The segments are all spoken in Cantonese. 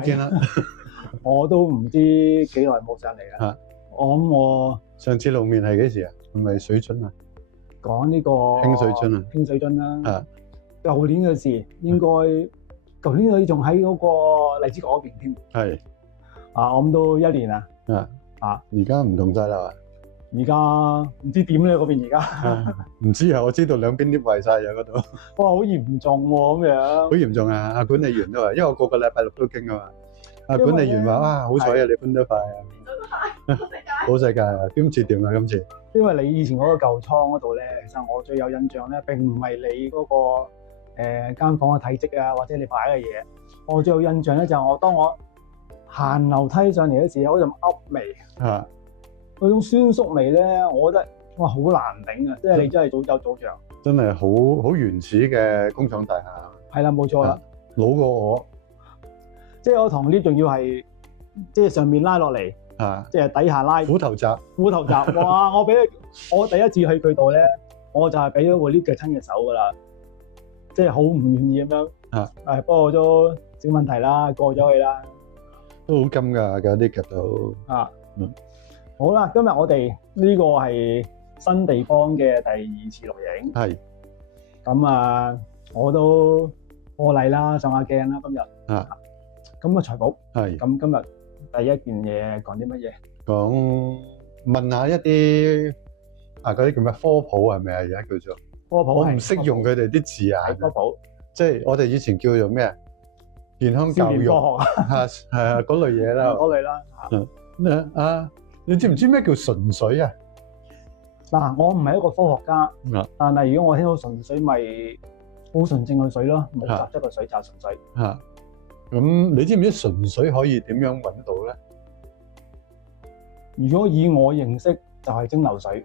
好見啦。我都唔知幾耐冇上嚟啦。啊我諗我上次露面係幾時啊？係咪水樽啊？講呢個興水樽啊？興水樽啦。啊，舊年嘅事應該舊年佢仲喺嗰個荔枝角嗰邊添。係啊，我諗都1年啦。啊，而家唔同晒啦。而家唔知點咧嗰邊而家。唔知啊，我知道兩邊啲壞晒啊嗰度。哇，好嚴重喎咁樣。好嚴重啊！阿管理員都話，因為我個個禮拜六都經啊嘛。阿管理員話：啊，好彩啊，你搬得快啊！好世界啊！今次點啊？今次因為你以前嗰個舊倉嗰度咧，其實我最有印象咧，並唔係你嗰個間房嘅體積啊，或者你擺嘅嘢。我最有印象咧就係當我行樓梯上嚟嘅時候，嗰陣噏味，啊，嗰種酸縮味咧，我覺得哇好難頂啊！即係你真係早走早着。真係好原始嘅工廠大廈。係啦，冇錯啦，老過我即係我堂 lift 仲要係即係上面拉落嚟，啊，即係底下拉虎頭閘。虎頭閘。哇！我第一次去佢度咧，我就係俾咗個 lift 嘅親嘅手㗎啦，即係好唔願意咁樣。啊，不過都小問題啦，過咗去啦。都好金㗎，嗰啲夾到。啊，嗯，好啦，今日我哋呢個係新地方嘅第2次錄影。係咁啊，我都破例啦，上下鏡啦，今日。啊，咁啊，財寶。係咁今日第一件嘢講啲乜嘢？問下一啲嗰啲叫咩科普係咪啊？而家叫做科普。我唔識用佢哋啲字眼。科普。即係我哋以前叫做咩啊？健康教育科學係啊，嗰類嘢啦。嗰類啦。你知唔知咩叫純水啊？嗱，我唔係一個科學家，但係如果我聽到純水，咪好純正嘅水咯，冇雜質嘅水就係純水。咁你知唔知純水可以點樣揾到咧？如果以我認識，就係蒸餾水。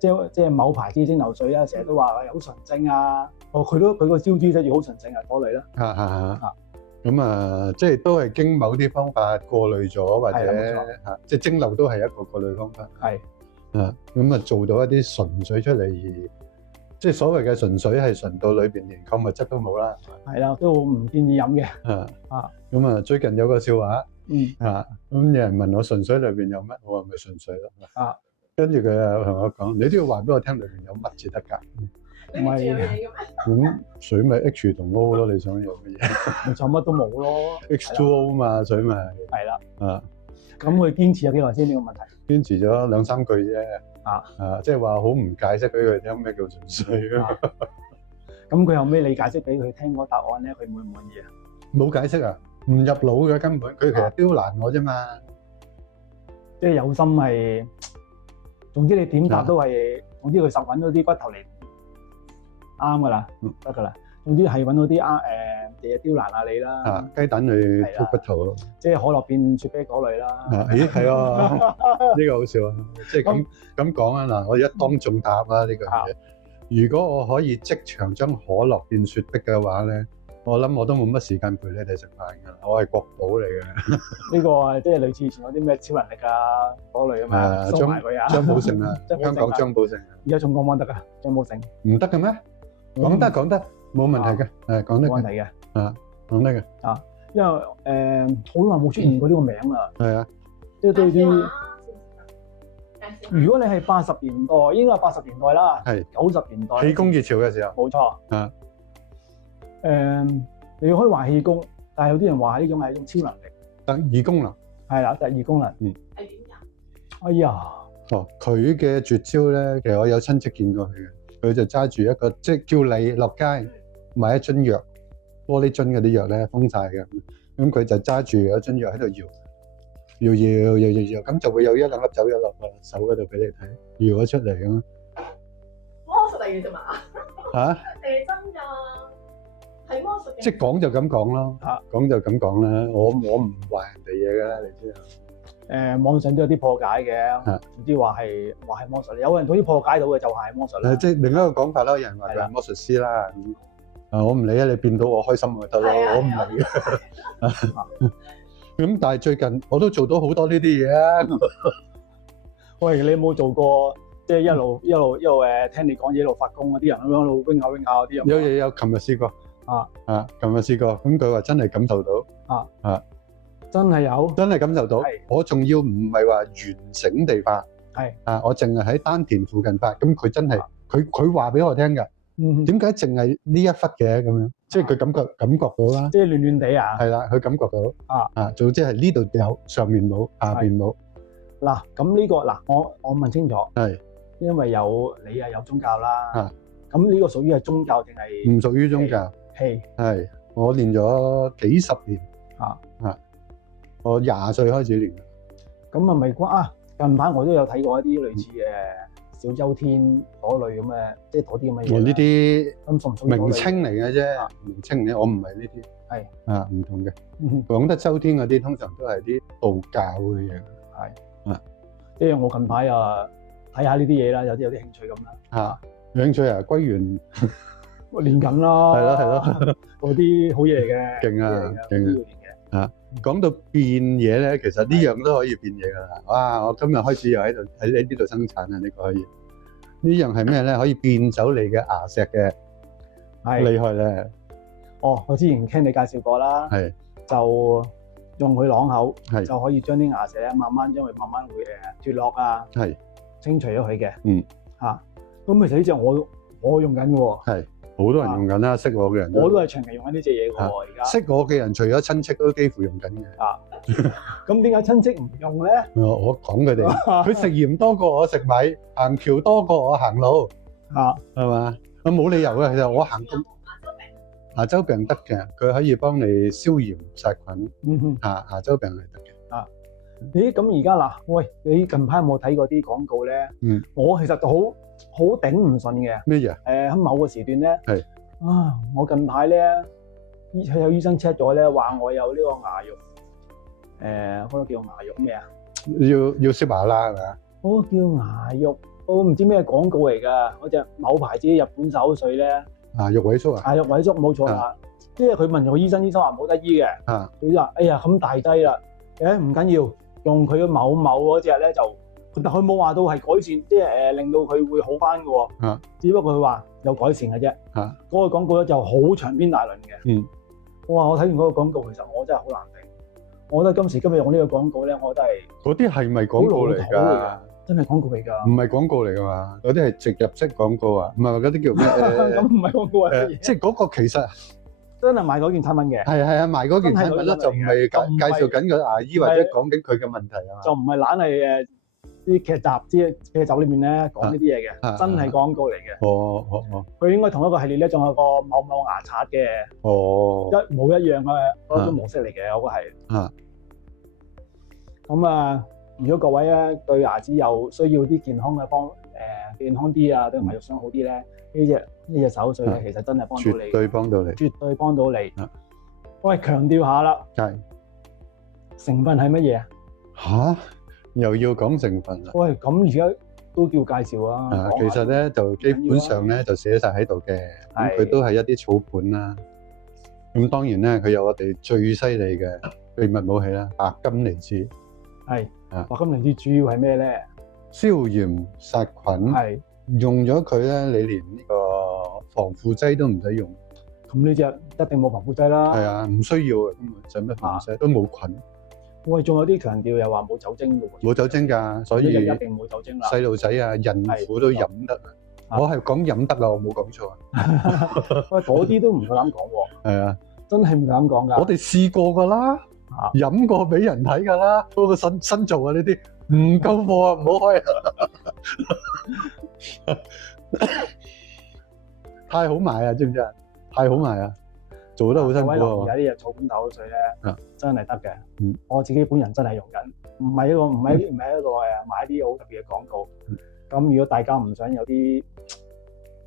即係某牌子蒸餾水啦，成日都話好純正啊。佢個招紙寫住好純正啊，嗰類啦。咁即係都係經某啲方法過濾咗，或者即係蒸餾都係一個過濾方法。係。咁做到一啲純水出嚟，而即係所謂嘅純水係純到裏邊連礦物質都冇啦。係啦，都唔建議飲嘅。咁最近有個笑話。咁有人問我純水裏邊有乜，我話咪純水咯。跟住佢又同我講：你都要話俾我聽裏邊有乜至得㗎？唔係咁水咪 H 同 O 咯，你想要乜嘢？就乜都冇咯。H2O 嘛，水咪係啦。咁佢堅持咗幾耐先呢個問題？堅持咗2-3句啫。即係話好唔解釋俾佢聽咩叫純水啊。咁佢後尾你解釋俾佢聽嗰答案咧，佢滿唔滿意啊？冇解釋啊，唔入腦嘅根本，佢其實刁難我啫嘛。即係有心係，總之你點答都係，總之佢實揾到啲骨頭嚟啱噶啦，得噶啦。總之係揾到啲嘢刁難下你啦。雞蛋去挑骨頭咯。即係可樂變雪碧嗰類啦。咦，係啊，呢個好笑啊！即係咁講啊嗱，我一當眾答啊呢個嘢。如果我可以即場將可樂變雪碧嘅話咧，我諗我都冇乜時間陪你哋食飯㗎。我係國寶嚟嘅。呢個即係類似以前嗰啲咩超能力啊嗰類啊嘛，收埋佢啊。張寶勝啊，香港張寶勝。而家仲講唔講得㗎？張寶勝唔得嘅咩？講得，冇問題嘅。講得。冇問題嘅。講得嘅。因為好耐冇出現過呢個名啦。係啊。即係對啲。如果你係80年代，應該係80年代啦。係。90年代。氣功熱潮嘅時候。冇錯。你可以話氣功，但係有啲人話呢種係一種超能力。特異功能。係啦，特異功能。係點㗎？哎呀！佢嘅絕招咧，其實我有親戚見過佢嘅。佢就揸住一個，即係叫你落街買一樽藥，玻璃樽嗰啲藥咧封晒嘅。咁佢就揸住一樽藥喺度搖，咁就會有1-2粒走咗落個手嗰度俾你睇，搖咗出嚟咁。魔術嚟嘅啫嘛。真㗎，係魔術嘅。即係講就咁講咯，講就咁講啦。我唔話人哋嘢㗎啦，你知啊。網上都有啲破解嘅，唔知話係魔術，有人總之破解到嘅就係魔術啦。即係另一個講法啦，有人話佢係魔術師啦。我唔理啊，你變到我開心就得咯，我唔理嘅。咁但係最近我都做到好多呢啲嘢啊。喂，你有冇做過即係一路聽你講嘢一路發功嗰啲人咁樣一路 wing 下嗰啲？有，琴日試過。琴日試過，咁佢話真係感受到，真係有，真係感受到係。我仲要唔係話完整地發，我淨係喺丹田附近發，咁佢真係佢話俾我聽㗎。點解淨係呢一忽嘅咁樣？即係佢感覺到啦。即係暖暖地啊。係啦，佢感覺到。總之係呢度有，上面冇，下邊冇。嗱，咁呢個嗱，我問清楚。係。因為你有宗教啦。咁呢個屬於係宗教定係？唔屬於宗教。係，我練咗幾十年。我20歲開始練。咁係咪近排我都有睇過一啲類似嘅小周天嗰類咁嘅，即係嗰啲咁嘅嘢。呢啲咁屬唔屬於名稱嚟嘅啫，名稱嘅，我唔係呢啲。唔同嘅。講得周天嗰啲，通常都係啲道教嘅嘢。即係我近排睇下呢啲嘢啦，有啲興趣咁啦。興趣歸元。我練緊啦。係咯。嗰啲好嘢嚟嘅。勁啊！講到變嘢咧，其實呢樣都可以變嘢㗎啦。哇！我今日開始又喺呢度生產啊！呢個可以。呢樣係咩咧？可以變走你嘅牙石嘅。厲害咧！我之前聽你介紹過啦。就用佢啷口，就可以將啲牙石咧慢慢會脫落啊。清除咗佢嘅。咁其實呢隻我用緊嘅喎。好多人用緊啦，識我嘅人。我都係長期用緊呢隻嘢嘅喎，而家。識我嘅人除咗親戚都幾乎用緊嘅。咁點解親戚唔用咧？我講佢哋，佢食鹽多過我食米，行橋多過我行路。係嘛？我冇理由嘅，其實我行咁。牙周病得嘅，佢可以幫你消炎殺菌。牙周病係得嘅。咦？咁而家嗱，喂，你近排有冇睇過啲廣告咧？我其實好頂唔順嘅。咩嘢？喺某個時段咧，我近排咧，有醫生 check 咗咧，話我有呢個牙肉，嗰個叫牙肉咩啊？要塞牙啦，係咪啊？嗰個叫牙肉，我唔知咩廣告嚟㗎。嗰隻某牌子日本手水咧，牙肉萎縮啊？牙肉萎縮冇錯啦。即係佢問個醫生話冇得醫嘅。佢話：哎呀，咁大劑啦，唔緊要，用佢嘅某嗰隻咧就。但佢冇話到係改善，即係令到佢會好翻嘅喎。只不過佢話有改善嘅啫。嗰個廣告咧就好長篇大論嘅。我睇完嗰個廣告，其實我真係好難頂。我覺得今時今日用呢個廣告咧，我覺得係嗰啲係咪廣告嚟㗎？真係廣告嚟㗎？唔係廣告嚟㗎嘛？嗰啲係植入式廣告啊？唔係嗰啲叫咩？咁唔係廣告啊？即係嗰個其實真係賣嗰件產品嘅。係啊，賣嗰件產品啦，就唔係介紹緊個牙醫或者講緊佢嘅問題啊嘛。就唔係懶係啲劇集裏面咧講呢啲嘢嘅，真係廣告嚟嘅。佢應該同一個系列咧，仲有個某牙刷嘅。一模一樣嘅嗰種模式嚟嘅，嗰個係。咁如果各位咧對牙齒有需要啲健康啲啊，對牙肉想好啲咧，呢隻手水咧，其實真係幫到你，絕對幫到你，絕對幫到你。喂，強調下啦，成分係乜嘢啊？又要講成分啦。喂，咁而家都叫介紹啊。其實咧就基本上咧就寫晒喺度嘅，咁佢都係一啲草本啦。咁當然咧，佢有我哋最犀利嘅秘密武器啦，白金離子。係。白金離子主要係咩咧？消炎殺菌。係。用咗佢咧，你連呢個防腐劑都唔使用。咁呢隻一定冇防腐劑啦。係啊，唔需要嘅，使乜防腐劑都冇菌。喂，仲有啲強調又話冇酒精嘅喎，冇酒精㗎，所以一定冇酒精啦。細路仔啊、孕婦都飲得啊。我係講飲得啊，我冇講錯啊。喂，嗰啲都唔夠膽講喎。係啊，真係唔夠膽講㗎。我哋試過㗎啦，飲過俾人睇㗎啦，嗰個新做啊呢啲唔夠貨啊，唔好開啊。太好賣啊，知唔知啊？太好賣啊！做得好辛苦喎！而家呢隻草本頭水咧，真係得嘅。我自己本人真係用緊，唔係一個買啲好特別嘅廣告。咁如果大家唔想有啲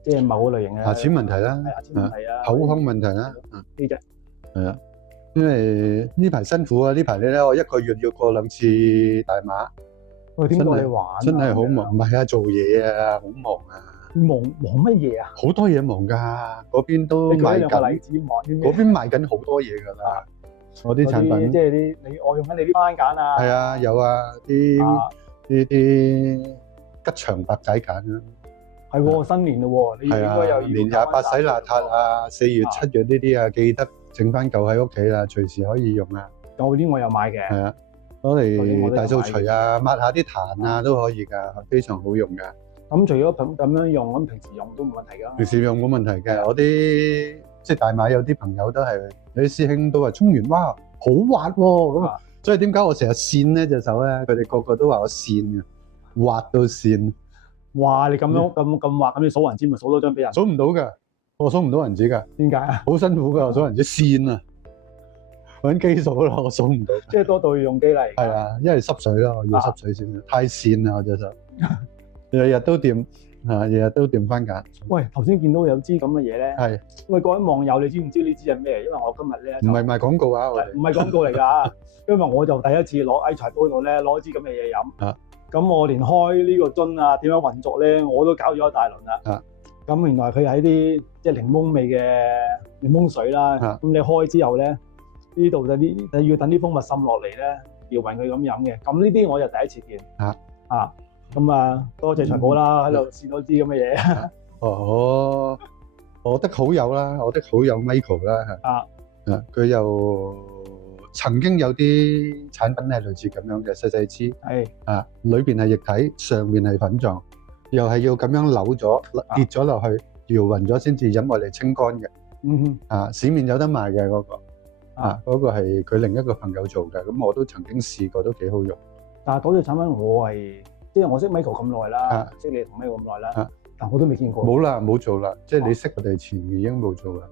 即係某類型嘅牙齒問題啦，牙齒問題啊，口腔問題啦，呢隻係啊，因為呢排辛苦啊，呢排咧我一個月要過2次大馬。喂，點過你玩？真係好忙，唔係啊，做嘢啊，好忙啊！忙乜嘢啊？好多嘢忙㗎，嗰邊都賣緊。嗰邊賣緊好多嘢㗎啦。我啲產品即係我用緊你啲番梘啊。係啊，有啊，啲吉祥白仔梘啊。係喎，新年咯喎，你應係啊，該又要年28洗邋遢啊，4月、7月呢啲啊，記得整翻嚿喺屋企啦，隨時可以用啊。有啲我有買嘅，係啊，攞嚟大掃除啊，抹下啲痰啊都可以㗎，非常好用㗎。咁除咗咁樣用，咁平時用都冇問題㗎。平時用冇問題嘅，我啲即係大馬有啲朋友都係，有啲師兄都話沖完哇好滑喎，咁啊所以點解我成日跣呢隻手咧？佢哋個個都話我跣嘅，滑到跣，哇！你咁樣咁滑，咁你數銀紙咪數多張俾人？數唔到㗎，我數唔到銀紙㗎，點解啊？好辛苦㗎，我數銀紙跣啊，揾機數咯，我數唔到。即係多到要用機嚟。係啊，因為濕水咯，要濕水先，太跣啦我隻手，日日都掂日日都掂翻㗎。喂，頭先見到有支咁嘅嘢咧，係喂各位網友，你知唔知呢支係咩？因為我今日咧唔係賣廣告啊？我哋唔係廣告嚟㗎，因為我就第一次攞喺柴煲度咧攞支咁嘅嘢飲。啊咁我連開呢個樽啊點樣運作咧，我都搞咗一大輪啦。啊咁原來佢係啲即係檸檬味嘅檸檬水啦。啊咁你開之後咧，呢度就要等啲蜂蜜滲落嚟咧，搖勻佢咁飲嘅。咁呢啲我就第一次見。咁啊，多謝財寶啦，喺度試多啲咁嘅嘢。我的好友啦，我的好友 Michael 啦，佢又曾經有啲產品係類似咁樣嘅細細支，裏邊係液體，上面係粉狀，又係要咁樣扭咗跌咗落去，搖勻咗先至飲落嚟清乾嘅。市面有得賣嘅嗰個，嗰個係佢另一個朋友做嘅，咁我都曾經試過，都幾好用。但係嗰隻產品我係即係我識 Michael 咁耐啦，識你同 Michael 咁耐啦，但我都未見過。冇啦，冇做啦，即係你識我哋前已經冇做啦。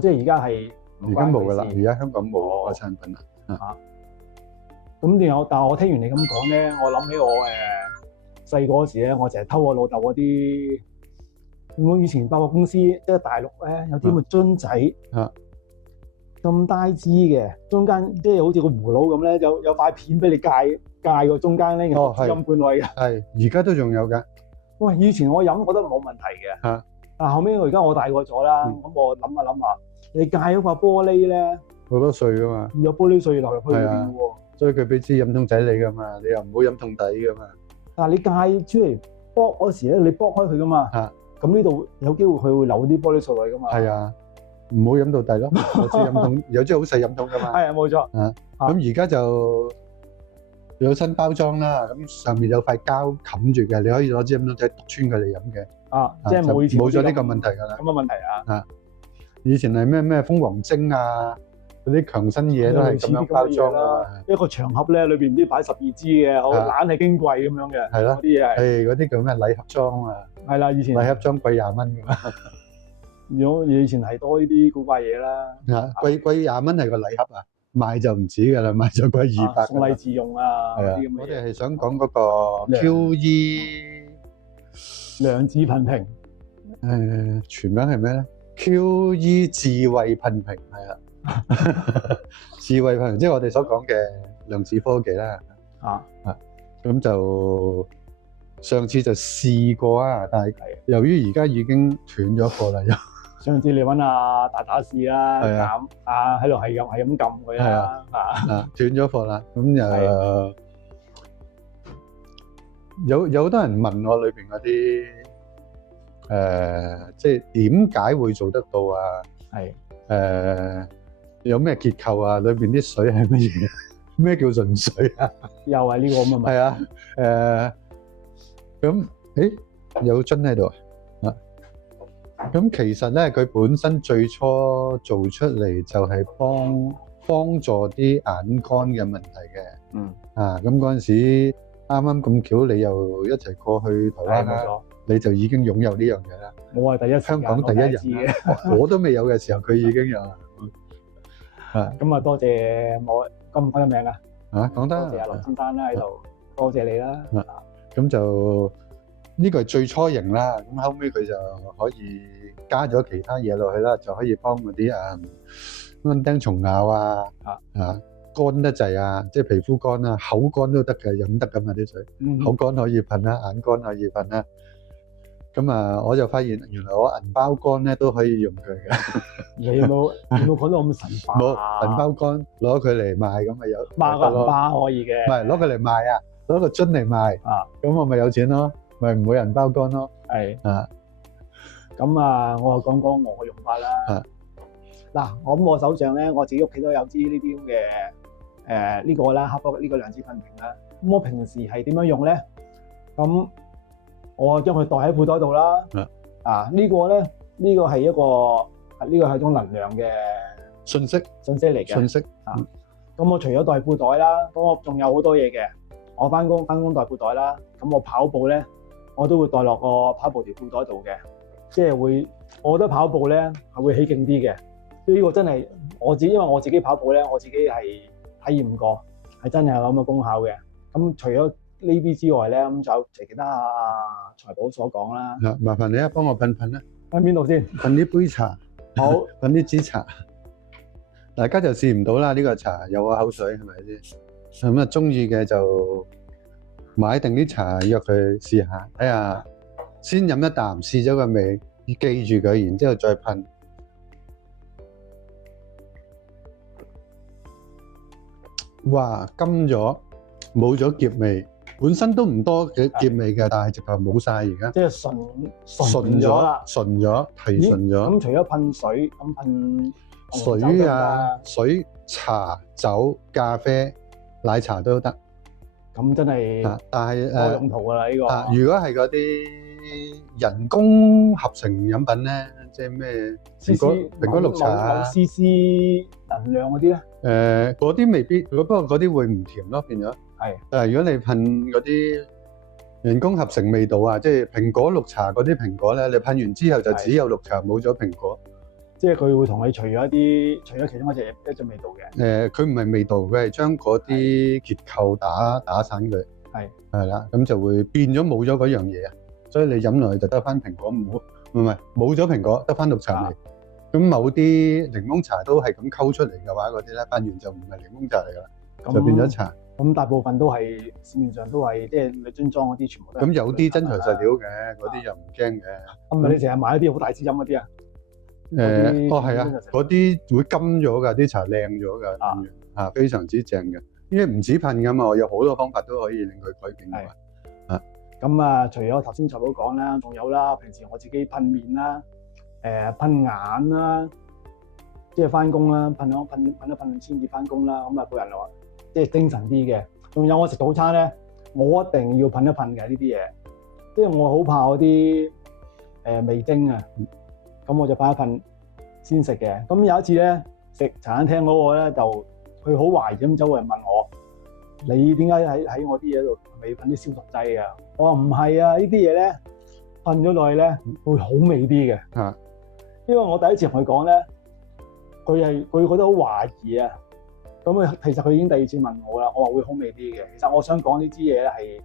即係而家係而家冇噶啦，而家香港冇嗰個產品啦。咁但係我聽完你咁講咧，我諗起我細個嗰時咧，我成日偷我老豆嗰啲，我以前百貨公司即係大陸咧有啲咁嘅樽仔，咁大支嘅，中間即係好似個葫蘆咁咧，有塊片俾你戒個中間咧，有飲管位嘅。係，而家都仲有㗎。喂，以前我飲覺得冇問題嘅，但後尾而家我大個咗啦，咁我諗下，你戒嗰塊玻璃咧，好多碎噶嘛，有玻璃碎流入去裏邊嘅喎，所以佢俾支飲筒仔你噶嘛，你又唔好飲筒底噶嘛。但係你戒出嚟剝嗰時咧，你剝開佢噶嘛，咁呢度有機會佢會流啲玻璃碎落去噶嘛。係啊，唔好飲到底咯，有支飲筒，有支好細飲筒噶嘛。係啊，冇錯。咁而家就有新包裝啦，咁上面有塊膠冚住嘅，你可以攞支飲筒仔篤穿佢嚟飲嘅。即係冇以前冇咗呢個問題㗎啦。咁嘅問題啊。以前係咩蜂王精啊，嗰啲強身嘢都係咁樣包裝啦。一個場合咧，裏邊唔知擺12支嘅，好懶係矜貴咁樣嘅。係咯，嗰啲嘢係嗰啲叫咩禮盒裝啊？係啦，以前禮盒裝貴20蚊㗎嘛。如果以前係多呢啲古怪嘢啦。貴20蚊係個禮盒啊，賣就唔止㗎啦，賣就貴200。送禮自用啊，嗰啲咁嘅嘢。我哋係想講嗰個 QE 量子噴屏。全名係咩咧？ QE 智慧噴屏係啦，智慧噴屏即係我哋所講嘅量子科技啦。咁就上次就試過啊，但係由於而家已經斷咗貨啦，又上次你揾阿打試啦，減喺度係咁撳佢啦，斷咗貨啦。咁有好多人問我裏邊嗰啲。即係點解會做得到啊？有咩結構啊？裏邊啲水係乜嘢？咩叫純水啊？又係呢個咁嘅問題。係啊，咁有樽喺度啊。咁其實咧，佢本身最初做出嚟就係幫助啲眼乾嘅問題嘅。咁嗰陣時啱啱咁巧，你又一齊過去台灣啦。你就已經擁有呢樣嘢啦。我係第一香港第一人嘅，我都未有嘅時候，佢已經有啦。咁啊，多謝我講唔講得名啊？講得。多謝阿林先生啦喺度，多謝你啦。咁就呢個係最初型啦。咁後尾佢就可以加咗其他嘢落去啦，就可以幫嗰啲蚊叮蟲咬啊，乾得滯啊，即係皮膚乾啊、口乾都得嘅，飲得噶嘛啲水。口乾可以噴啦，眼乾可以噴啦。咁我就發現原來我銀包乾咧都可以用佢嘅。你有冇講到咁神化？冇銀包乾攞佢嚟賣咁咪有。賣個銀包可以嘅。唔係攞佢嚟賣啊，攞個樽嚟賣。咁我咪有錢咯，咪唔會銀包乾咯。係啊咁啊，我就講講我嘅用法啦。啊嗱，我手上咧，我自己屋企都有支呢啲咁嘅呢個啦，克福呢個兩支噴瓶啦。咁我平時係點樣用咧？咁我將佢袋喺褲袋度啦。呢個咧，呢個係一種能量嘅信息嚟嘅。信息咁我除咗袋褲袋啦，咁我仲有好多嘢嘅。我翻工袋褲袋啦，咁我跑步咧，我都會袋落個跑步條褲袋度嘅，即係我覺得跑步咧係會起勁啲嘅。呢個真係因為我自己跑步咧，我自己係體驗過，係真係有咁嘅功效嘅。咁除咗呢啲之外咧，咁就有其他財寶所講啦。麻煩你幫我噴啦。喺邊度先？噴啲杯茶，好，噴啲支茶。大家就試唔到啦，呢個茶有口水係咪先？咁啊，中意嘅就買定啲茶約佢試下，睇下先飲一啖，試咗個味，記住佢，然之後再噴。哇，甘咗，冇咗澀味，本身都唔多嘅澀味嘅，但係直頭冇晒而家。即係純咗啦，純咗，提純咗。咁除咗噴水，咁噴水啊，水、茶、酒、咖啡、奶茶都得。咁真係，但係多用途㗎啦呢個。如果係嗰啲人工合成飲品咧，即係咩蘋果綠茶啊、CC 能量嗰啲咧？嗰啲未必，不過嗰啲會唔甜咯，變咗。係。如果你噴嗰啲人工合成味道啊，即係蘋果綠茶嗰啲蘋果咧，你噴完之後就只有綠茶，冇咗蘋果。即係佢會同你除咗其中一隻味道嘅。佢唔係味道，佢係將嗰啲結構打散佢。係啦，咁就會變咗冇咗嗰樣嘢啊。所以你飲落去就得翻蘋果，冇咗蘋果，得翻綠茶味。咁某啲檸檬茶都係咁溝出嚟嘅話，嗰啲咧噴完就唔係檸檬茶嚟㗎啦，就變咗茶。咁大部分都係市面上都係即係你樽裝嗰啲全部都係。咁有啲真材實料嘅，嗰啲又唔驚嘅。咁咪你成日買一啲好大支飲嗰啲啊？係啊，嗰啲會甘咗㗎，啲茶靚咗㗎，非常之正嘅。因為唔止噴㗎嘛，我有好多方法都可以令佢改變㗎嘛。咁啊，除咗頭先財寶講啦，仲有啦，平時我自己噴面啦，噴眼啦，即係翻工啦，噴一噴先至翻工啦，咁啊個人話即係精神啲嘅。仲有我食早餐咧，我一定要噴一噴嘅呢啲嘢，即係我好怕嗰啲味精啊，咁我就噴一噴先食嘅。咁有一次咧，食茶餐廳嗰個咧就佢好懷疑咁走嚟問我：你點解喺我啲嘢度未噴啲消毒劑啊？我話唔係啊，呢啲嘢咧噴咗落去咧會好味啲嘅。因為我第一次同佢講咧，佢覺得好懷疑啊。咁其實佢已經第二次問我啦，我話會好味啲嘅。其實我想講呢支嘢咧係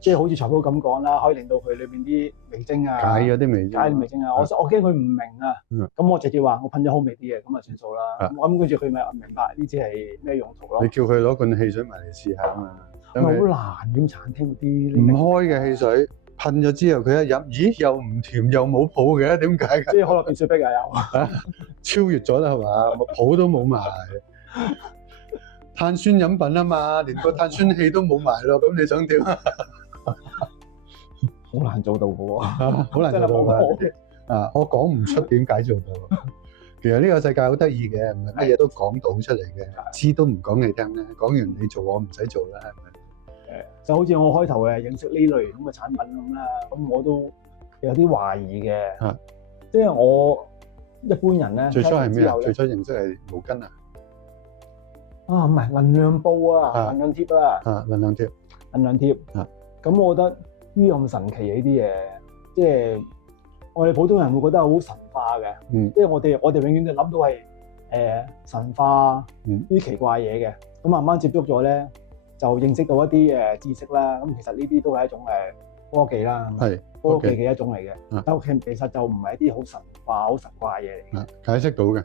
即係好似財寶咁講啦，可以令到佢裏邊啲味精啊解咗啲味精啊。我驚佢唔明啊。咁我直接話我噴咗好味啲嘅，咁啊算數啦。咁跟住佢咪明白呢支係咩用途咯。你叫佢攞罐汽水埋嚟試下啊嘛。好難點餐廳嗰啲唔開嘅汽水噴咗之後，佢一飲，咦又唔甜又冇泡嘅，點解㗎？即係可樂變水碧啊又超越咗啦係嘛？泡都冇埋，碳酸飲品啊嘛，連個碳酸氣都冇埋咯，咁你想點啊？好難做到嘅喎，好難做到嘅。我講唔出點解做到。其實呢個世界好得意嘅，唔係乜嘢都講到出嚟嘅，知都唔講你聽咧。講完你做，我唔使做啦，係咪？就好似我開頭認識呢類咁嘅產品咁啦，咁我都有啲懷疑嘅。即係我一般人咧，最初係咩啊？最初認識係毛巾啊？唔係能量布啊，能量貼啊。能量貼。能量貼。咁我覺得呢咁神奇嘅呢啲嘢，即係我哋普通人會覺得好神化嘅。即係我哋永遠都諗到係神化呢啲奇怪嘢嘅。咁慢慢接觸咗咧，就認識到一啲知識啦。咁其實呢啲都係一種科技啦，科技嘅一種嚟嘅。但其實就唔係一啲好神化、好神怪嘅嘢嚟嘅。解釋到嘅。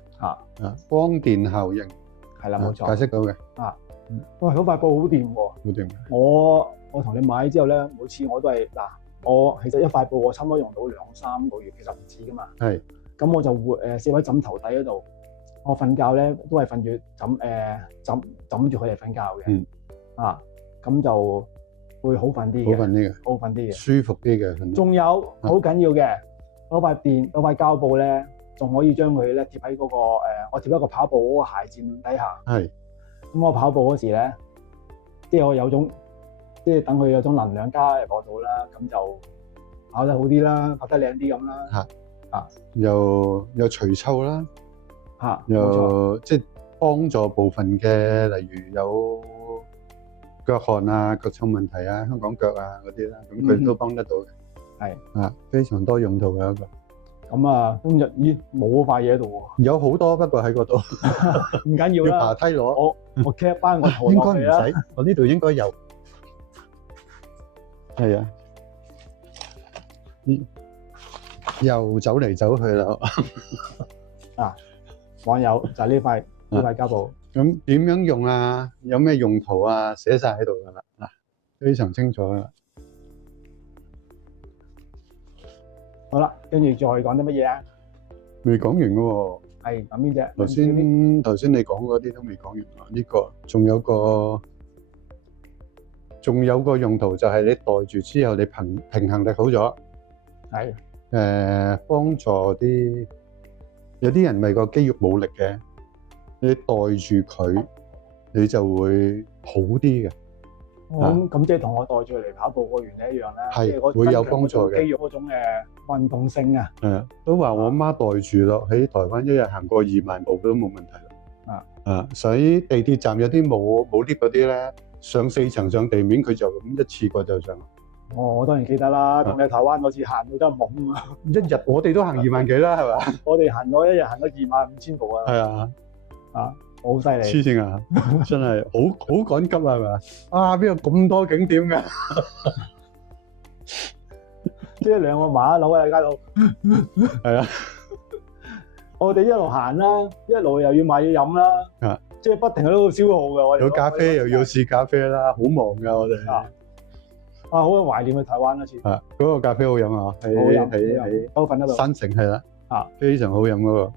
光電效應係啦，冇錯。解釋到嘅。喂，嗰塊布好掂喎。好掂。我同你買之後咧，每次我都係我其實一塊布我差唔多用到2-3個月，其實唔止噶嘛。咁我就會4位枕頭底嗰度，我瞓覺咧都係瞓住枕住佢嚟瞓覺嘅。咁就會好瞓啲嘅，好瞓啲嘅，好瞓啲嘅。舒服啲嘅瞓得。仲有好緊要嘅，嗰塊膠布咧，仲可以將佢咧貼喺嗰個我貼喺個跑步嗰個鞋墊底下。係咁我跑步嗰時咧，即係我有種，即係等佢有種能量加入我度啦，咁就跑得好啲啦，跑得靚啲咁啦。又除臭啦，冇錯又即係幫助部分嘅，例如有腳汗啊、腳臭問題啊、香港腳啊嗰啲啦，咁佢都幫得到嘅。係非常多用途嘅一個。咁啊，今日咦冇嗰塊嘢喺度有好多，不過喺嗰度喎，唔緊要要啦。爬梯攞。我 cap 翻個圖應落嚟啦。該唔使，我呢度應該有。係啊，又走嚟走去啦。網友就係呢塊膠布。咁點樣用啊？有咩用途啊？寫晒喺度噶啦，嗱，非常清楚噶啦。好啦，跟住再講啲乜嘢啊？未講完噶喎。係咁邊隻？頭先你講嗰啲都未講完啊！呢個仲有個用途就係你袋住之後，你平衡力好咗。係幫助啲有啲人咪個肌肉冇力嘅，你袋住佢，你就會好啲嘅。咁即係同我袋住嚟跑步個原理一樣啦。係即係我會有幫助嘅肌肉嗰種運動性啊。都話我媽袋住咯，喺台灣一日行過2萬步都冇問題啦。所以地鐵站有啲冇 lift 嗰啲咧，上4層上地面佢就咁一次過就上。我當然記得啦，同你台灣嗰次行到得懵啊！一日我哋都行2萬幾啦，係嘛？我哋一日行咗25,000步啊！係啊，好犀利！黐線啊！真係好趕急啊，係嘛？邊有咁多景點㗎？即係兩個馬佬喺街度。係啊，我哋一路行啦，一路又要買嘢飲啦。即係不停喺度消耗㗎。我哋有咖啡又要試咖啡啦，好忙㗎我哋。好懷念去台灣嗰次。嗰個咖啡好飲啊！好飲，都瞓得到。山城係啦，非常好飲嗰個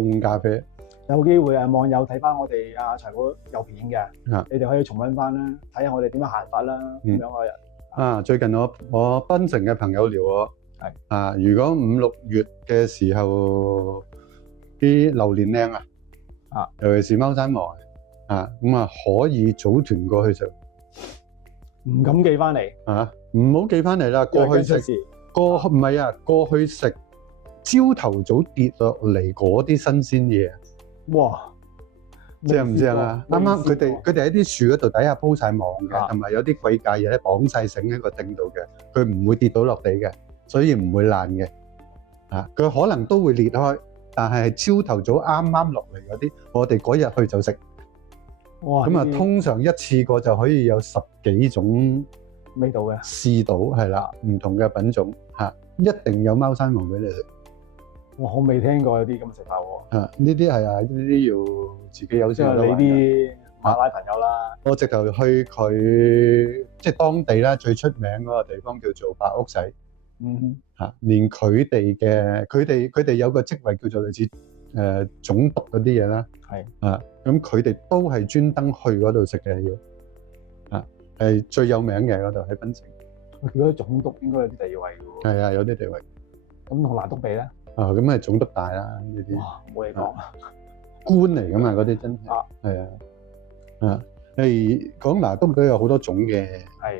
凍咖啡。有機會網友睇翻我哋財哥有片嘅，你哋可以重溫翻啦，睇下我哋點樣行法啦，咁樣嗰日。最近我檳城嘅朋友撩我，如果5、6月嘅時候啲榴蓮靚尤其是貓山王可以組團過去食。唔敢寄翻嚟唔好寄翻嚟啦，過去食唔係啊，過去食朝頭早跌落嚟嗰啲新鮮嘢。哇！正唔正啊？啱啱佢哋喺啲樹嗰度底下鋪晒網嘅，同埋有啲貴價嘢咧綁晒繩喺個頂度嘅，佢唔會跌到落地嘅，所以唔會爛嘅。佢可能都會裂開，但係朝頭早啱啱落嚟嗰啲，我哋嗰日去就食。哇！咁通常一次過就可以有10幾種味道嘅，試到係啦，唔同嘅品種一定有貓山王俾你食。我未聽過有啲咁食法喎。呢啲係呢啲要自己有先有得玩。你啲馬拉朋友啦，我直頭去佢即係當地啦，最出名嗰個地方叫做白屋仔。連佢哋有個職位叫做類似總督嗰啲嘢啦。咁佢哋都係專登去嗰度食嘅，係最有名嘅嗰度喺檳城。如果總督應該有啲地位嘅喎。係啊，有啲地位。咁同拿督比咧？咁係總督大啦呢啲。哇！冇嘢講，官嚟㗎嘛嗰啲真係。係啊。講拿督都有好多種嘅。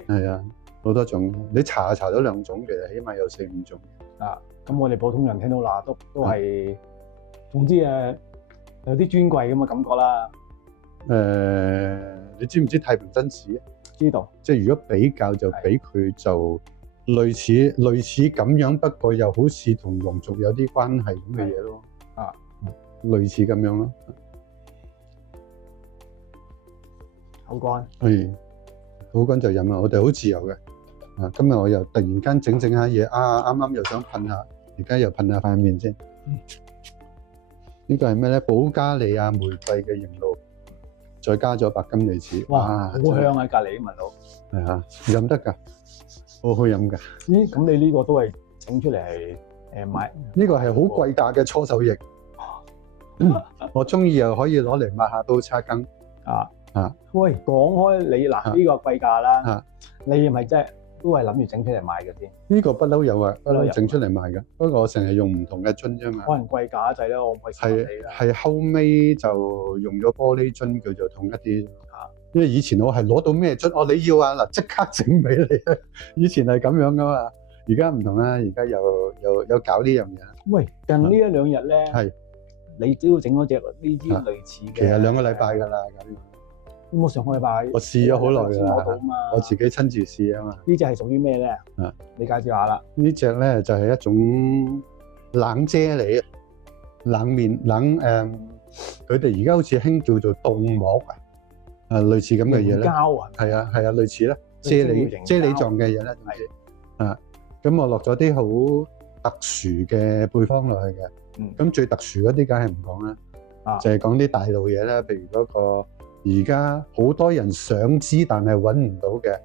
係啊，好多種。你查到2種嘅，起碼有4、5種。咁我哋普通人聽到拿督都係，總之有啲尊貴咁嘅感覺啦。你知唔知太平紳士啊？知道。即係如果比較就比佢就類似咁樣，不過又好似同皇族有啲關係咁嘅嘢咯。類似咁樣咯。口乾。口乾就飲啊！我哋好自由嘅。今日我又突然間整下嘢，啱啱又想噴下，而家又噴下塊面先。呢個係咩咧？保加利亞玫瑰嘅凝露，再加咗白金李子。哇！好香啊！隔離聞到。係啊，飲得㗎，好好飲㗎。咦？咁你呢個都係整出嚟係買？呢個係好貴價嘅搓手液。我中意又可以攞嚟抹下刀叉羹。喂，講開你嗱呢個貴價啦啊，你係咪真係都係諗住整出嚟賣嘅先？呢個不嬲有啊，不不嬲有嬲整出嚟賣㗎。不過我成日用唔同嘅樽啫嘛。可能貴價一滯啦，我唔可以試係你啦。係後尾就用咗玻璃樽叫做統一啲。因為以前我係攞到咩樽，你要啊嗱，即刻整俾你啊！以前係咁樣噶嘛，而家唔同啦，而家有搞呢樣嘢。喂，近呢一兩日咧，係你只要整嗰隻呢啲類似嘅，其實2個禮拜㗎啦，咁咁我上個禮拜我試咗好耐㗎先攞到啦，嘛。我自己親自試啊嘛。呢隻係屬於咩咧？啊，你介紹下啦。呢隻咧就係一種冷啫喱，冷面冷佢哋而家好似興叫做凍膜啊，類似咁嘅嘢咧。膠啊，係啊，類似咧，啫喱狀嘅嘢咧，總之啊，咁我落咗啲好特殊嘅配方落去嘅。咁最特殊嗰啲梗係唔講啦，就係講啲大路嘢啦，譬如嗰個而家好多人想知但係揾唔到嘅，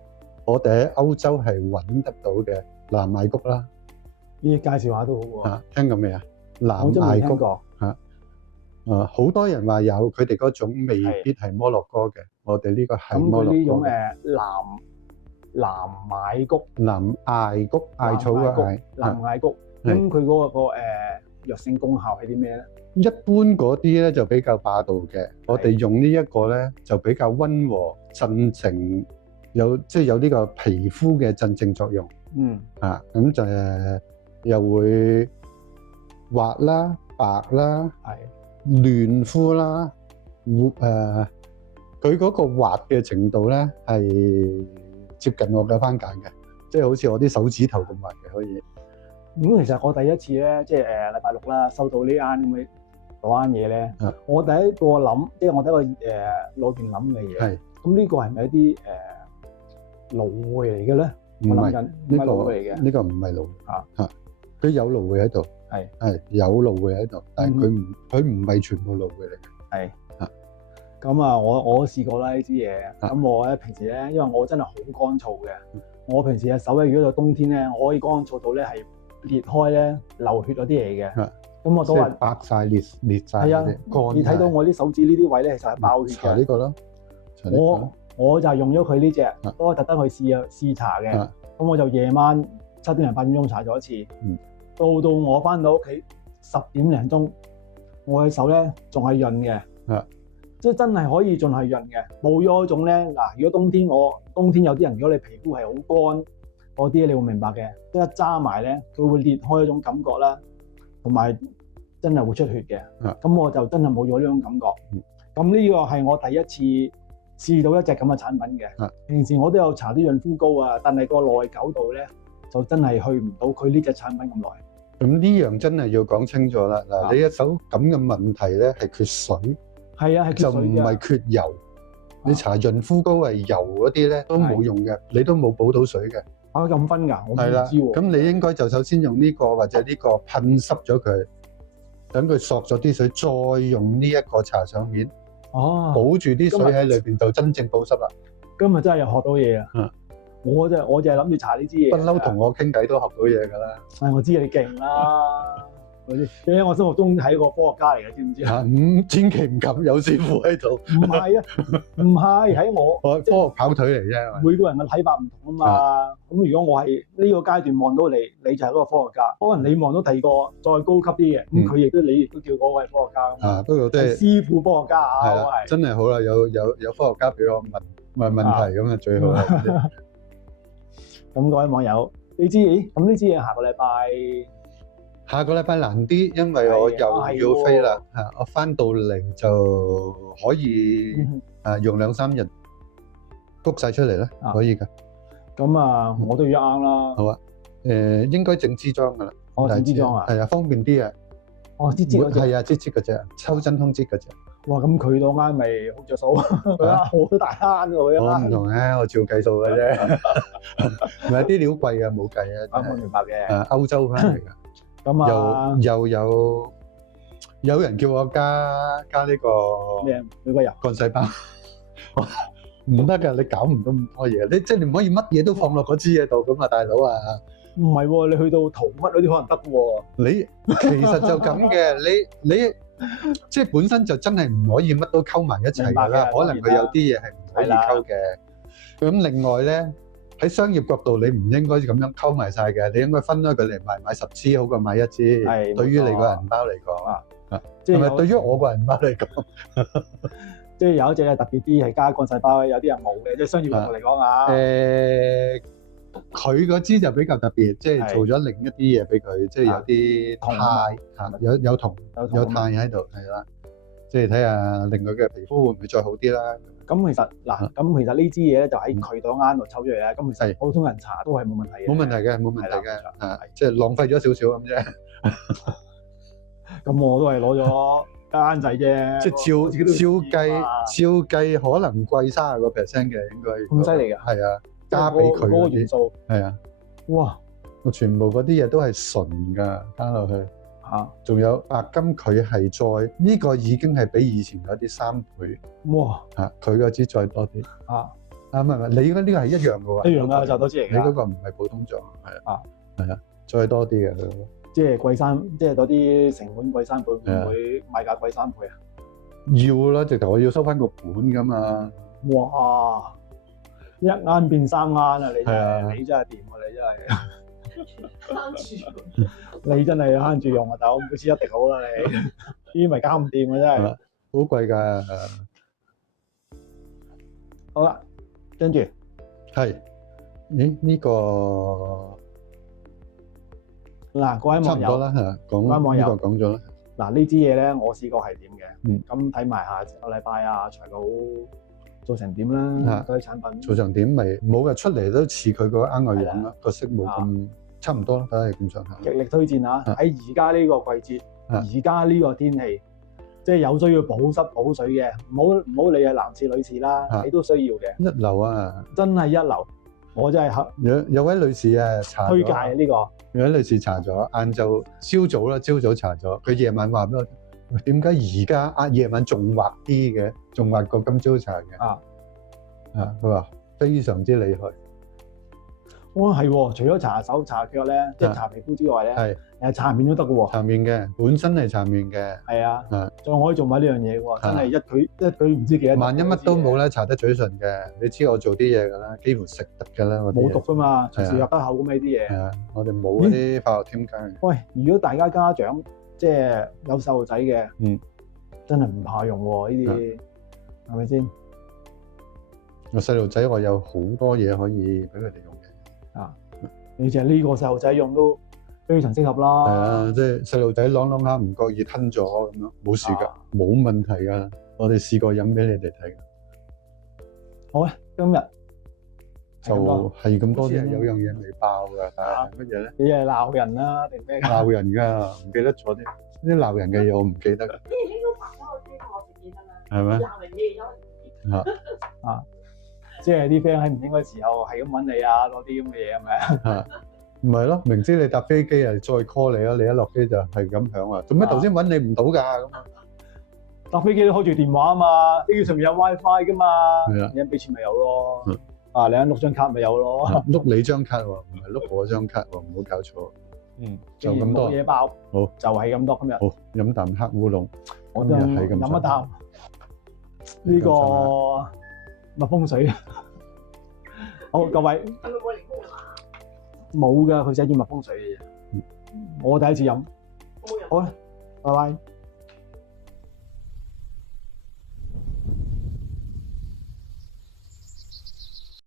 我哋喺歐洲係揾得到嘅藍艾菊啦。呢介紹下都好喎。啊，聽過未啊？我藍真係艾菊未聽過。好多人話有，佢哋嗰種未必係摩洛哥嘅，我哋呢個係咁摩洛佢呢種哥嘅。藍艾菊，藍艾菊，艾草嘅艾。藍艾菊，咁佢嗰個藥性功效係啲咩咧？一般嗰啲咧就比較霸道嘅，我哋用呢一個咧就比較溫和鎮靜，即係有呢個皮膚嘅鎮靜作用。咁就又會滑啦、白啦、嫩膚啦，佢嗰個滑嘅程度咧係接近我嘅番梘嘅，即係好似我啲手指頭咁滑嘅可以。咁其實我第一次咧，即係禮拜六啦，收到呢間咁嘅嗰間嘢咧，我第一個諗，即係我第一個腦邊諗嘅嘢，係咁呢個係咪一啲蘆薈嚟嘅咧？唔係我諗緊，唔係蘆薈嚟嘅。呢個唔係蘆薈佢有蘆薈喺度，係有蘆薈喺度，但係佢唔係全部蘆薈嚟嘅。咁啊，我試過啦呢支嘢，咁我咧平時咧，因為我真係好乾燥嘅，我平時嘅手咧，如果到冬天咧，我可以乾燥到咧係裂開咧流血嗰啲嚟嘅，咁我都話白晒裂晒係啊，你睇到我啲手指呢啲位咧，其實係爆血嘅。搽呢個咯，我就係用咗佢呢隻，我特登去試搽嘅，咁我就夜晚7點零8點鐘搽咗一次，到我翻到屋企10點零鐘，我嘅手咧仲係潤嘅。即係真係可以仲係潤嘅，冇咗嗰種咧嗱。如果冬天有啲人，如果你皮膚係好乾嗰啲，你會明白嘅。即係一揸埋咧，佢會裂開一種感覺啦，同埋真係會出血嘅。咁我就真係冇咗呢種感覺。咁呢個係我第一次試到一隻咁嘅產品嘅。平時我都有搽啲潤膚膏啊，但係個耐久度咧就真係去唔到佢呢隻產品咁耐。咁呢樣真係要講清楚啦。嗱，你一手咁嘅問題咧係缺水。係啊，係缺水嘅，就唔係缺油。你搽潤膚膏係油嗰啲咧都冇用嘅，你都冇補到水嘅。咁分㗎，我唔係啦。知喎。咁你應該就首先用呢個或者呢個噴濕咗佢，等佢索咗啲水，再用呢一個搽上面。保住啲水喺裏邊就真正保濕啦。今日真係又學到嘢啊！我就係諗住搽呢支嘢。不嬲同我傾偈都學到嘢㗎啦。我知你勁啦。你喺我心目中係一個科學家嚟嘅，知唔知啊？千祈唔敢有師傅喺度。唔係啊，唔係喺我科學跑腿嚟啫。每個人嘅睇法唔同啊嘛。咁如果我係呢個階段望到你，你就係嗰個科學家。可能你望到第二個再高級啲嘅，咁佢亦都你亦都叫嗰個係科學家。不過都係師傅科學家啊。係啦，真係好啦，有科學家俾我問問題咁啊，最好啦。咁各位網友，你知咁呢支嘢下個禮拜難啲，因為我又要飛啦。我翻到嚟就可以用2-3日谷晒出嚟啦，可以㗎。咁啊，我都要啱啦。好啊，應該整支裝㗎啦。整支裝啊？係啊，方便啲啊。支嗰隻。係啊，支嗰隻，抽真空支嗰隻。哇，咁佢到啱咪好着數，好大慳㗎佢啊！我唔同咧，我照計數嘅啫。唔係啲料貴嘅，冇計啊。我明白嘅。歐洲翻嚟㗎。咁啊，又有人叫我加呢個咩？美國油幹細胞，唔得㗎，你搞唔到咁多嘢。即係你唔可以乜嘢都放落嗰支嘢度咁啊，大佬啊！唔係喎，你去到淘乜嗰啲可能得喎。你其實就咁嘅，你即係本身就真係唔可以乜都溝埋一齊㗎啦，可能佢有啲嘢係唔可以溝嘅。咁另外咧，喺商業角度，你唔應該咁樣溝埋晒嘅，你應該分開佢嚟買10支好過買1支。係，對於你個銀包嚟講啊，係咪對於我個銀包嚟講？即係有一隻係特別啲，係加幹細胞，有啲人冇嘅。即係商業角度嚟講啊。佢嗰支就比較特別，即係做咗另一啲嘢俾佢，即係有啲肽嚇，有銅有肽喺度，係啦。即係睇下令佢嘅皮膚會唔會再好啲啦。咁其實嗱，咁其實呢支嘢咧就喺佢度啱度抽出嚟咧。咁其實普通人搽都係冇問題嘅。冇問題嘅，冇問題嘅。啊，即係浪費咗少少咁啫。咁我都係攞咗間仔啫。即係照計可能貴30%嘅應該。咁犀利㗎？係啊。加俾佢嗰個元素，係啊，哇！我全部嗰啲嘢都係純㗎，加落去嚇，仲有白金佢係再呢個已經係比以前嗰啲3倍，哇！嚇，佢嗰支再多啲啊，唔係，你應該呢個係一樣嘅喎，一樣㗎，就多支嚟㗎，你嗰個唔係普通裝，係啊，係啊，再多啲嘅佢，即係貴3，即係嗰啲成本貴3倍，會唔會賣價貴3倍啊？要啦，直頭我要收翻個本㗎嘛，哇！1罌變3罌啊！你真係你真係掂啊！你真係慳住，你真係慳住用啊！但係我每次一滴好啦，你呢咪搞唔掂啊！真係好貴㗎。好啦，跟住係，咦呢個嗱，各位網友差唔多啦嚇，講呢個講咗啦。嗱呢支嘢咧，我試過係點嘅，咁睇埋下個禮拜啊，財佬做成點啦？嗰啲產品做成點咪冇嘅，出嚟都似佢個啱個樣啦，個色冇咁差唔多啦，都係咁上下。極力推薦啊！喺而家呢個季節，而家呢個天氣，即係有需要保濕補水嘅，唔好理係男士女士啦，你都需要嘅。一流啊！真係一流，我真係有位女士啊，搽推介呢個。有位女士搽咗，晏晝朝早啦，朝早搽咗，佢夜晚話俾我。點解而家夜晚仲滑啲嘅，仲滑過今朝搽嘅？佢話非常之厲害。哇，係喎！除咗搽手搽腳咧，即係搽皮膚之外咧，係搽面都得嘅喎。搽面嘅，本身係搽面嘅。係啊，仲可以做埋呢樣嘢喎，真係一舉唔知幾多。萬一乜都冇咧，搽得嘴唇嘅，你知我做啲嘢㗎啦，幾乎食得㗎啦，我哋冇毒㗎嘛，隨時入得口咁呢啲嘢。係啊，我哋冇嗰啲化學添加嘅。喂，如果大家家長即係有細路仔嘅，真係唔怕用喎呢啲，係咪先？個細路仔我有好多嘢可以俾佢哋用嘅。你淨係呢個細路仔用都非常適合啦。係啊，即係細路仔啷啷下唔覺意吞咗咁樣，冇事㗎，冇問題㗎。我哋試過飲俾你哋睇。好啊，今日就係咁多啲，有樣嘢未爆㗎，係乜嘢咧？你係鬧人啦定咩？鬧人㗎，唔記得咗啲鬧人嘅嘢，我唔記得㗎。呢個爸爸我聽過，我唔記得啦。係咩？鬧人嘅嘢有即係啲 friend 喺唔應該時候係咁揾你啊，攞啲咁嘅嘢係咪啊？唔係咯，明知你搭飛機啊，再 call 你啊，你一落機就係咁響啊！做咩頭先揾你唔到㗎？咁搭飛機都開住電話啊嘛，飛機上面有 WiFi 㗎嘛，你一俾錢咪有咯。你一碌張卡咪有咯。碌你張卡喎，唔係碌我張卡喎，唔好搞錯。就咁多嘢爆，好就係咁多今日。好，飲啖黑烏龍，我都係咁飲一啖。呢個蜜蜂水。好，各位。冇㗎，佢寫住蜜蜂水嘅嘢。我第一次飲。好啦，拜拜。